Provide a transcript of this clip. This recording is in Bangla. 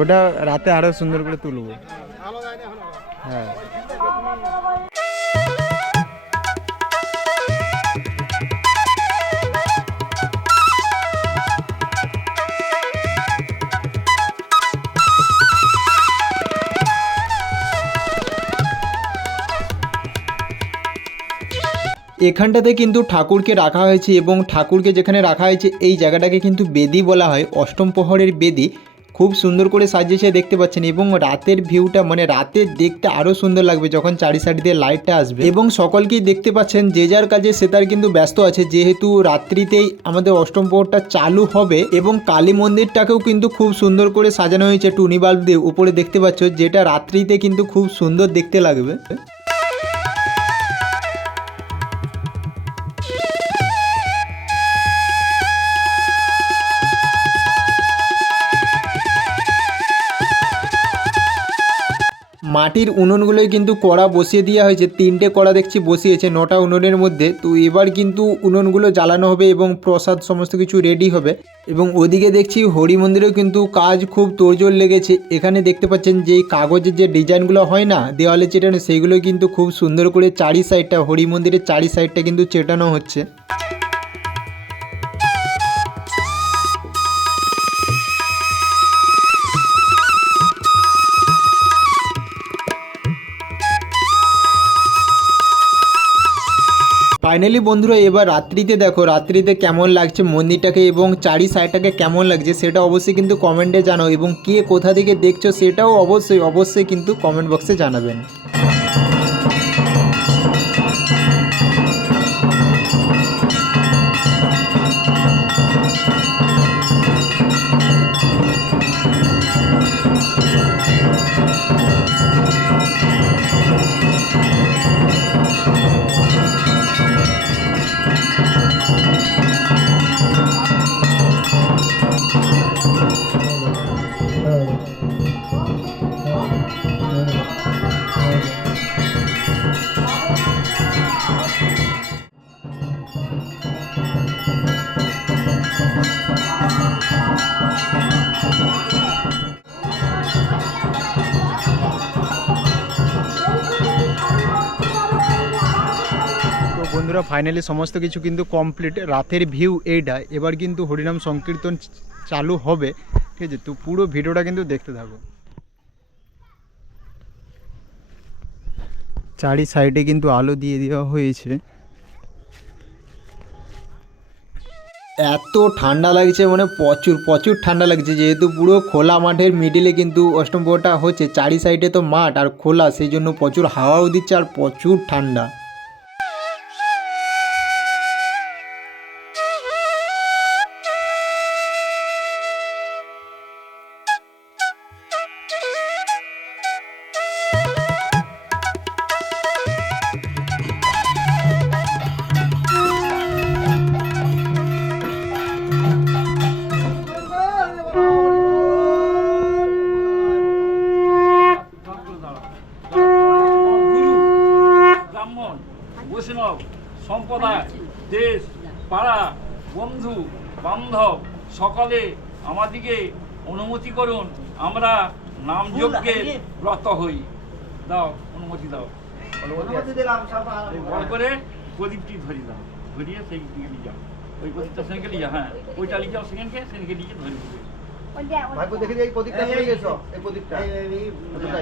ওটা রাতে আরও সুন্দর করে তুলবো। হ্যাঁ। এখানটাতে কিন্তু ঠাকুরকে রাখা হয়েছে এবং ঠাকুরকে যেখানে রাখা হয়েছে, এই জায়গাটাকে কিন্তু বেদি বলা হয়। অষ্টম প্রহরের বেদি। খুব সুন্দর করে সাজিয়েছে দেখতে পাচ্ছেন এবং রাতের ভিউটা মানে রাতে দেখতে আরও সুন্দর লাগবে যখন চারি সাইড দিয়ে লাইটটা আসবে। এবং সকলকেই দেখতে পাচ্ছেন, যে যার কাজে সে তার কিন্তু ব্যস্ত আছে। যেহেতু রাত্রিতেই আমাদের অষ্টম প্রহরটা চালু হবে এবং কালী মন্দিরটাকেও কিন্তু খুব সুন্দর করে সাজানো হয়েছে। টুনি বাল্ব দিয়ে উপরে দেখতে পাচ্ছ, যেটা রাত্রিতে কিন্তু খুব সুন্দর দেখতে লাগবে। মাটির উনুনগুলোই কিন্তু কড়া বসিয়ে দেওয়া হয়েছে। তিনটে কড়া দেখছি বসিয়েছে, নটা উনুনের মধ্যে। তো এবার কিন্তু উনুনগুলো জ্বালানো হবে এবং প্রসাদ সমস্ত কিছু রেডি হবে। এবং ওদিকে দেখছি হরি মন্দিরেও কিন্তু কাজ খুব তোড়জোড় লেগেছে। এখানে দেখতে পাচ্ছেন যে কাগজের যে ডিজাইনগুলো হয় না, দেওয়ালে চেটানো সেইগুলো কিন্তু খুব সুন্দর করে চারি সাইডটা হরি মন্দিরের চারি সাইডটা কিন্তু চেটানো হচ্ছে। ফাইনালি বন্ধুরা, এবার রাত্রিতে দেখো, রাত্রিতে কেমন লাগছে মন্দিরটাকে এবং চারি সাইডটাকে কেমন লাগছে সেটা অবশ্যই কিন্তু কমেন্টে জানাও এবং কে কোথা থেকে দেখছ সেটাও অবশ্যই অবশ্যই কিন্তু কমেন্ট বক্সে জানাবেন। বন্ধুরা ফাইনালি সমস্ত কিছু কিন্তু কমপ্লিট রাতের ভিউ এইটা। এবার কিন্তু হরিনাম সংকীর্তন চালু হবে। ঠিক আছে? তো পুরো ভিডিওটা কিন্তু দেখতে থাকো। চারি সাইডে কিন্তু আলো দিয়ে দেওয়া হয়েছে। এত ঠান্ডা লাগছে মানে প্রচুর প্রচুর ঠান্ডা লাগছে। যেহেতু পুরো খোলা মাঠের মিডিলে কিন্তু অষ্টম হচ্ছে, চারি সাইডে তো মাঠ আর খোলা, সেই জন্য প্রচুর হাওয়াও দিচ্ছে আর প্রচুর ঠান্ডা। দেশ পাড়া বন্ধু বান্ধব সকলে আমাদিকে অনুমতি করুন আমরা নাম যজ্ঞের ব্রত হই দাও অনুমতি দাও অনুমতি বল করে প্রদীপটি ধরি দাও ধরিয়ে সেই দিকে নিয়ে যাও ওই প্রদীপটা সেখানে নিয়ে যাও হ্যাঁ ওইটা নিয়ে যাও সেখানকে সেখানে নিয়ে ধরে দেবে ভাইপো দেখে এই প্রদীপটা নিয়ে গেছো এই প্রদীপটা হ্যাঁ, ওইটা